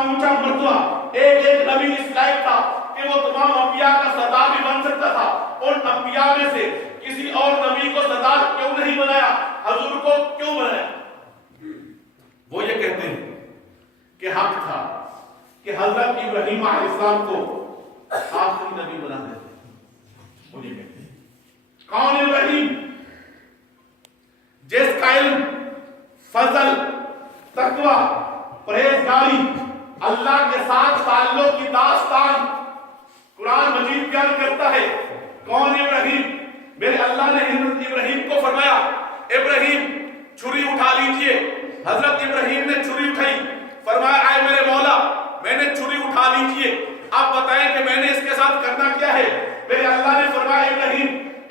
इतना ऊंचा मर्तबा, एक एक नबी इस लायक था कि वो तमाम अंबिया का सरदार भी बन सकता था। उन अंबिया में से किसी और नबी को सरदार क्यों नहीं बनाया, हजूर को क्यों बनाया? वो ये कहते हैं कि हक था कि हजरत इब्राहीम अलैहिस्सलाम को आखिरी नबी बना देते। वो ये कहते हैं, कौन इब्राहीम? जिसका इल्म, फजल, तकवा, परहेजगारी, अल्लाह के साथ ताल्लुक की दास्तान कुरान मजीद बयान करता है। कौन इब्राहीम? मेरे अल्लाह ने हजरत इब्राहीम को फरमाया, इब्राहीम छुरी उठा लीजिए। हजरत इब्राहीम ने छुरी उठाई, फरमाया, आए मेरे मौला, मैंने छुरी उठा लीजिए, आप बताएं कि मैंने इसके साथ करना क्या है? मेरे अल्लाह ने फरमाया, इब्राहीम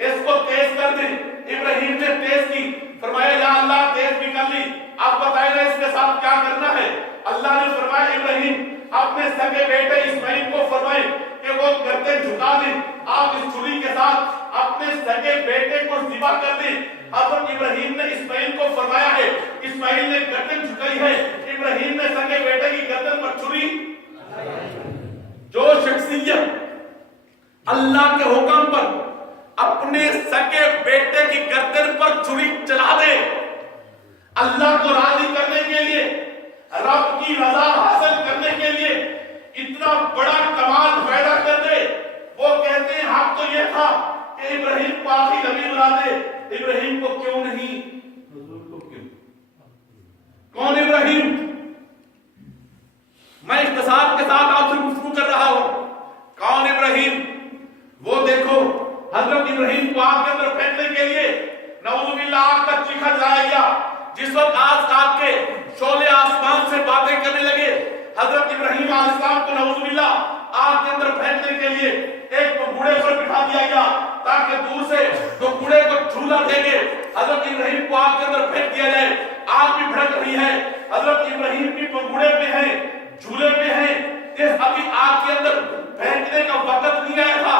इसको तेज कर दे। इब्राहीम ने तेज की, फरमाया, या अल्लाह तेज भी कर ली, आप बताएं ना इसके साथ क्या करना है? अल्लाह ने फरमाया, इब्राहीम अपने सगे बेटे इस्माइल को फरमाए कि वो गर्दन झुका दे, आप इस छुरी के साथ अपने सगे बेटे को ज़िबा कर दें। हज़रत इब्राहीम ने इस्माइल को फरमाया है, इस्माइल ने गर्दन झुकाई है, इब्राहीम ने सगे बेटे की गर्दन पर छुरी। जो शख्सियत अल्लाह के हुक्म पर अपने सगे बेटे की गर्दन पर छुरी चला दे, अल्लाह को राजी करने के लिए, रब की रजा हासिल करने के लिए इतना बड़ा कमाल पैदा कर दे, वो कहते हैं हक तो ये था कि इब्राहीम को आखिरी नबी बना दे। इब्राहीम को क्यों नहीं, हुजूर को क्यों? कौन इब्राहीम? मैं इख्तिसार के साथ आपसे गुफ्तगू कर रहा हूं। कौन इब्राहीम? वो देखो, हजरत इब्राहीम को आग के अंदर फेंकने के लिए नऊजुबिल्लाह आग का चीखा जलाया गया। जिस वक्त आग के शोले आसमान से बातें करने लगे, हजरत इब्राहीम अलैहिस्सलाम को नऊजुबिल्लाह आग के अंदर फेंकने के लिए एक घोड़े पर बिठा दिया गया ताकि दूर से जो घोड़े को झूला देंगे हजरत इब्राहीम को आग के अंदर फेंक दिया जाए। आग भी भड़क रही है, हजरत इब्राहीम भी घोड़े पे हैं, झूले पे हैं। इस अभी आग के अंदर फेंकने का वक्त नहीं आया था,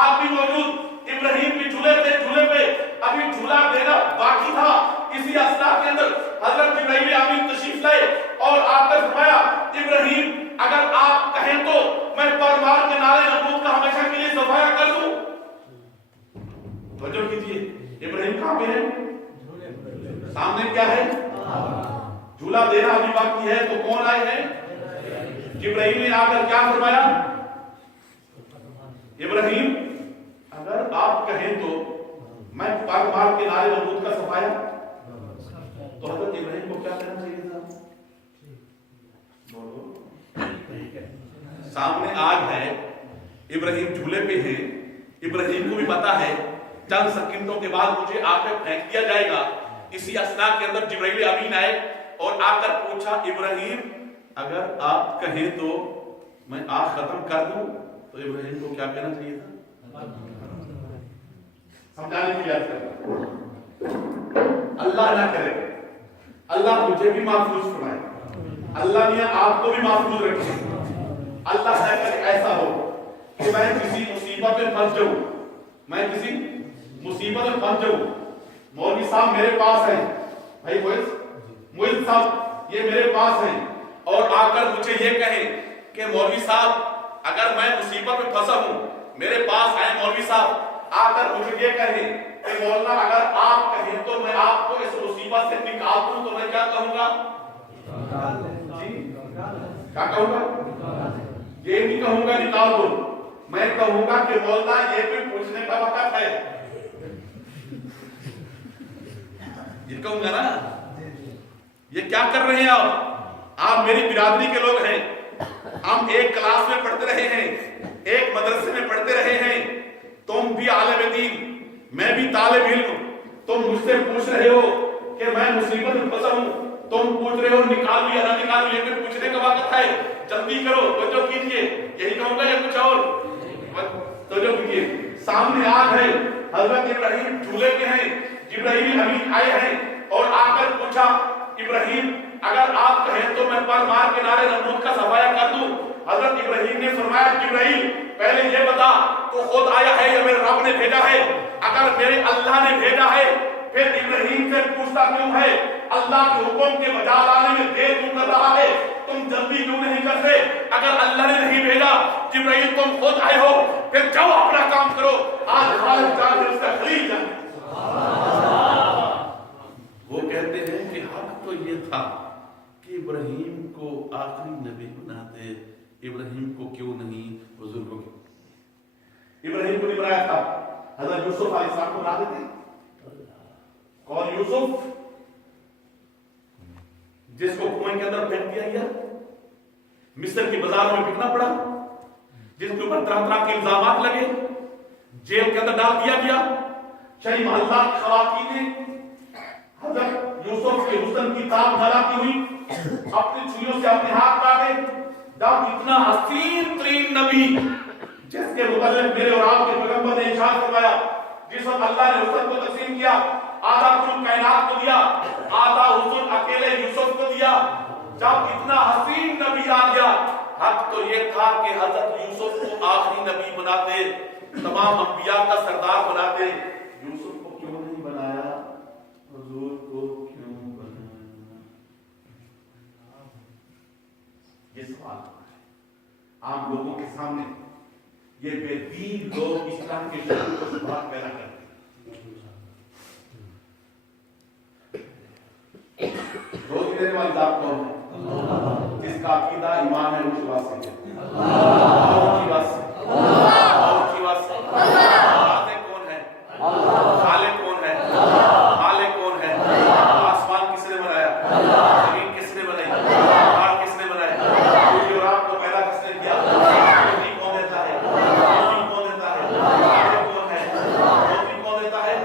आग भी मौजूद, इब्राहीम भी झूले थे, झूले पे अभी झूला देना बाकी था। इसी असना के अंदर हजरत जिब्राइल अमीन तशरीफ लाए और आकर फरमाया, इब्राहीम अगर आप कहें तो मैं परमार के नारे नबूवत का हमेशा के लिए सफाया कर दूं। तवज्जो कीजिए, इब्राहीम कहां पे है? सामने क्या है? झूला देना अभी बाकी है। तो कौन आए हैं? जिब्राइल ने आकर क्या फरमाया, इब्राहीम अगर आप कहें तो मैं परमार के नारे नबूवत का सफाया। तो हजरत इब्राहीम को क्या करना चाहिए था? सामने आग है, इब्राहीम झूले पे है, इब्राहीम को भी पता है चंद सेकंडों के बाद मुझे आग में फेंक दिया जाएगा। इसी असना के अंदर जिब्राइल अमीन आए और आकर पूछा, इब्राहीम अगर आप कहें तो मैं आग खत्म कर दूं। तो इब्राहीम को क्या कहना चाहिए था? समझाने की बात कर, अल्लाह ना करे, अल्लाह मुझे भी महफूज फरमाए, अल्लाह ने आपको भी महफूज रखे। अल्लाह ना करे ऐसा हो कि मैं किसी मुसीबत में फंस जाऊं, मैं किसी मुसीबत में फंस जाऊं। मौलवी साहब मेरे पास हैं, भाई मोइज साहब ये मेरे पास हैं और आकर मुझे ये कहें कि मौलवी साहब अगर मैं मुसीबत में फंसा हूं, मेरे पास आए मौलवी साहब आकर मुझे ये कहें कि मौलाना अगर आप कहें तो मैं आपको इस मुसीबत से निकाल दूं। तो मैं क्या कहूंगा? क्या कहूंगा? ये नहीं कहूंगा निकाल दो, मैं कहूंगा कि मौलाना ये भी पूछने का वक्त है। ये कहूंगा ना, ये क्या कर रहे हैं आप मेरी बिरादरी के लोग हैं, हम एक क्लास में पढ़ते रहे हैं, एक मदरसे में पढ़ते रहे हैं, तुम भी आलिम दीन, मैं भी तालिब इल्म। तुम मुझसे पूछ रहे हो कि मैं मुसीबत में फंसा हूं, तुम पूछ रहे हो निकालू या ना निकालू, लेकिन पूछने का वक्त है, जल्दी करो, तवज्जो कीजिए। यही कहूंगा या कुछ और? तवज्जो कीजिए, सामने आग है, हजरत इब्राहीम झूले पे हैं, जिब्राइल अमीन आए हैं और आकर पूछा, इब्राहीम अगर आप कहें तो मैं पर मार के नारे नमरूद का सफाया कर दूं। हजरत इब्राहीम ने फरमाया, जिब्राइल पहले ये बता तो खुद आया है या मेरे रब ने भेजा है? अगर मेरे अल्लाह ने भेजा है फिर इब्राहीम से पूछता क्यों है? अल्लाह के हुक्म के बजा लाने में देर क्यों कर रहा है? तुम जल्दी क्यों नहीं करते? नहीं, तुम खुद आए हो, फिर जाओ अपना काम करो। आज खालिद जाने उसका खलील जाने। वो कहते हैं कि हक तो ये था कि इब्राहिम को आखिरी नबी बना दे, इब्राहिम को क्यों नहीं, हुजूर को क्यों? इब्राहिम को नहीं बनाया था, हजरत यूसुफ अलैहिस्सलाम को बना देते। कौन यूसुफ? जिसको कुएं के अंदर फेंक दिया गया, मिस्र की बाजारों में बिकना पड़ा, जिसके ऊपर तरह तरह के इल्जामात लगे, जेल के अंदर डाल दिया गया। शरी मोहल्ला खवातीन हजरत यूसुफ के हुस्न की ताब झलकती हुई अपनी छुरियों से अपने हाथ काटे। जब इतना हसीन तरीन नबी जिसके मुतालिक मेरे और आपके पैगंबर ने इरशाद फरमाया, जिस वक्त अल्लाह ने हुस्न को तकसीम किया, आधा कुल कायनात को दिया, आधा हुस्न अकेले यूसुफ को दिया। जब इतना हसीन नबी आ गया, हक तो ये था कि हजरत यूसुफ को आखिरी नबी बनाते, तमाम अंबिया का सरदार बनाते। यूसुफ को क्यों नहीं बनाया, हुजूर को क्यों बनाया? ये सवाल है आम लोगों के सामने। ये बेदीन लोग इस्लाम के शरीर को शुरुआत पैदा करते हैं। रोज देने वाली जात कौन है? जिसका अकीदा ईमान है, उसकी बात से कौन है? खालिक कौन है? मालिक कौन है? आसमान किसने बनाया? जमीन किसने बनाई? पहाड़ किसने बनाए? सूर्य और रात को पैदा किसने किया? रोटी कौन देता है? रोटी कौन देता है? खालिक कौन है? रोटी कौन देता है?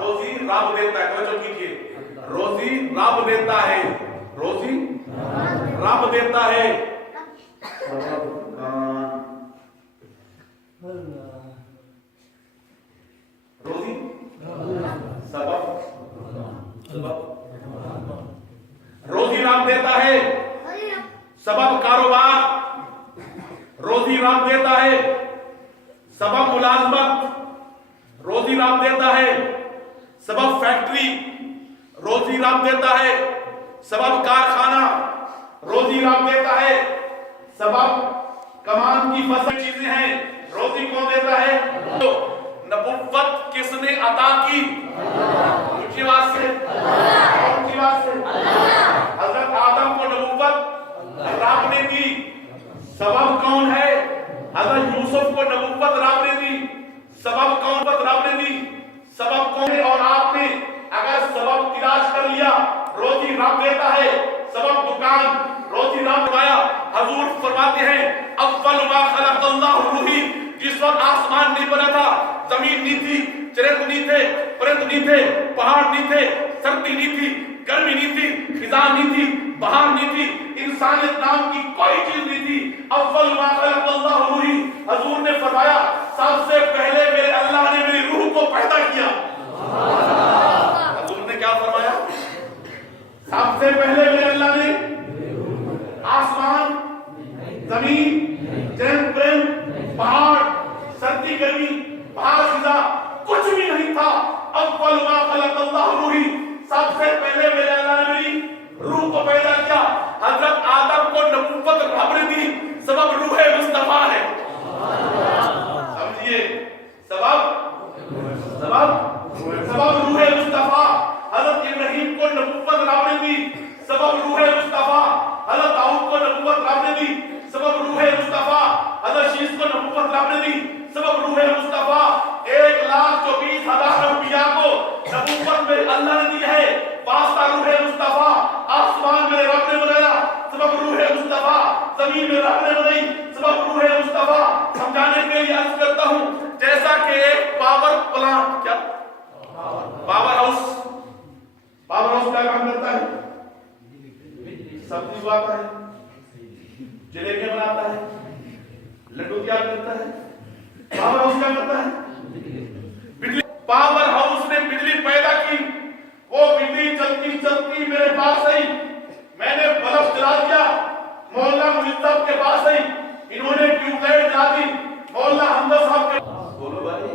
रोजी रब देता है। तवज्जो कीजिए, रोजी रब देता है, रोजी रब देता है। रोजी सबब रोजी रब देता है, सबब कारोबार, रोजी रब देता है, सबब मुलाजमत, रोजी रब देता है, सबब फैक्ट्री, रोजी रब देता है, सबब कारखाना, रोजी रब देता है, सबब कमान की फसल चीजें हैं, रोजी कौन देता है? तो नबुव्वत किसने अता की? उनकी बात से, उनकी बात से हजरत आदम को नबुव्वत रब ने दी। सबब कौन है? हजरत यूसुफ को नबुव्वत रब ने दी। सबब कौन रब ने दी? सबब कौन है? और आपने अगर सबब तलाश कर लिया, रोजी रब देता है, सबब दुकान, रोजी रब पाया। हजूर फरमाते हैं, अव्वल मा खलक़ल्लाहु रूही, जिस वक्त आसमान नहीं बना था, जमीन नहीं थी, चरिंद नहीं थे, परिंद नहीं थे, पहाड़ नहीं थे, सर्दी नहीं थी, गर्मी नहीं थी, खिज़ां नहीं थी, बहार नहीं थी, इंसानियत नाम की कोई चीज नहीं थी। अव्वल मा खलक़ल्लाहु रूही, हजूर ने फरमाया, सबसे पहले मेरे अल्लाह ने मेरी रूह को पैदा किया। हजूर ने क्या फरमाया? सबसे पहले मेरे अल्लाह ने आसमान, जमीन, चरिंद परिंद, पहाड़, सर्दी गर्मी, बहार खिज़ां कुछ भी नहीं था। अव्वल मा खलक़ल्लाहु रूही, सबसे पहले मेरे अल्लाह ने मेरी रूह को पैदा किया। हजरत आदम को नबुव्वत रब ने दी, सबब रूह मुस्तफा है। समझिए, सबब रूह मुस्तफा। हजरत इब्राहिम को नबुव्वत रब ने दी, सबब रूह मुस्तफा। हजरत दाऊद को नबुव्वत रब ने दी, सबब रूह मुस्तफा। हजरत शीश को नबुव्वत रब ने दी, सबब रूह मुस्तफा। 1,24,000 अंबिया को नबुव्वत में अल्लाह ने दी है, वास्ता रूह मुस्तफा। आसमान में रब ने बनाया, सबब रूह मुस्तफा। जमीन में रब ने बनाई, सबब रूह मुस्तफा। समझाने के लिए अर्ज करता हूं, जैसा कि एक पावर प्लांट, क्या पावर हाउस क्या काम करता है? सब्जी उगाता है, जलेबियां बनाता है, लड्डू तैयार करता है। पावर हाउस क्या करता है? बिजली। पावर हाउस ने बिजली पैदा की, वो बिजली चलती चलती मेरे पास आई, मैंने बल्ब जला दिया, मोहल्ला मुनीर साहब के पास आई, इन्होंने ट्यूबलाइट जला दी, मोहल्ला हमदा साहब के। बोलो भाई,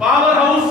पावर हाउस